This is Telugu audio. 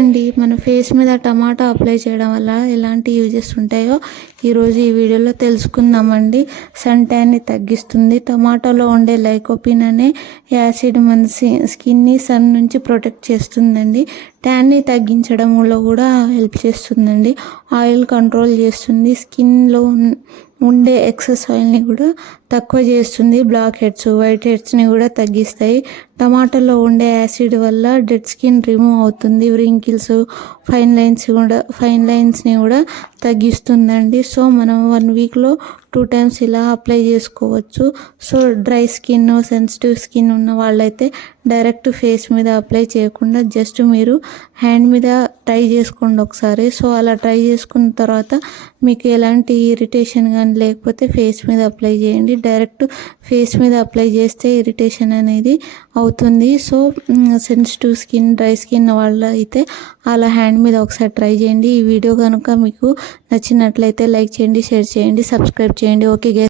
అండి. మన ఫేస్ మీద టమాటా అప్లై చేయడం వల్ల ఎలాంటి యూజెస్ ఉంటాయో ఈరోజు ఈ వీడియోలో తెలుసుకుందామండి. సన్ ట్యాన్ని తగ్గిస్తుంది. టమాటాలో ఉండే లైకోపిన్ అనే యాసిడ్ మన స్కిన్ని సన్ నుంచి ప్రొటెక్ట్ చేస్తుందండి. ట్యాన్ని తగ్గించడంలో కూడా హెల్ప్ చేస్తుందండి. ఆయిల్ కంట్రోల్ చేస్తుంది. స్కిన్లో ఉండే ఎక్సెస్ ఆయిల్ని కూడా తక్కువ చేస్తుంది. బ్లాక్ హెడ్స్, వైట్ హెడ్స్ని కూడా తగ్గిస్తాయి. టమాటాలో ఉండే యాసిడ్ వల్ల డెడ్ స్కిన్ రిమూవ్ అవుతుంది. వ్రింకిల్స్, ఫైన్ లైన్స్ని కూడా తగ్గిస్తుందండి. సో మనం 1 వీక్లో 2 టైమ్స్ ఇలా అప్లై చేసుకోవచ్చు. So dry skin, sensitive skin ఉన్న వాళ్ళైతే డైరెక్ట్ ఫేస్ మీద అప్లై చేయకుండా జస్ట్ మీరు హ్యాండ్ మీద ట్రై చేసుకోండి ఒకసారి. సో అలా ట్రై చేసుకున్న తర్వాత మీకు ఎలాంటి ఇరిటేషన్ కానీ లేకపోతే ఫేస్ మీద అప్లై చేయండి. డైరెక్ట్ ఫేస్ మీద అప్లై చేస్తే ఇరిటేషన్ అనేది అవుతుంది. So sensitive skin, dry skin వాళ్ళ అయితే అలా హ్యాండ్ మీద ఒకసారి ట్రై చేయండి. ఈ వీడియో కనుక మీకు నచ్చినట్లయితే లైక్ చేయండి, షేర్ చేయండి, సబ్స్క్రైబ్ చేయండి. Okay guys.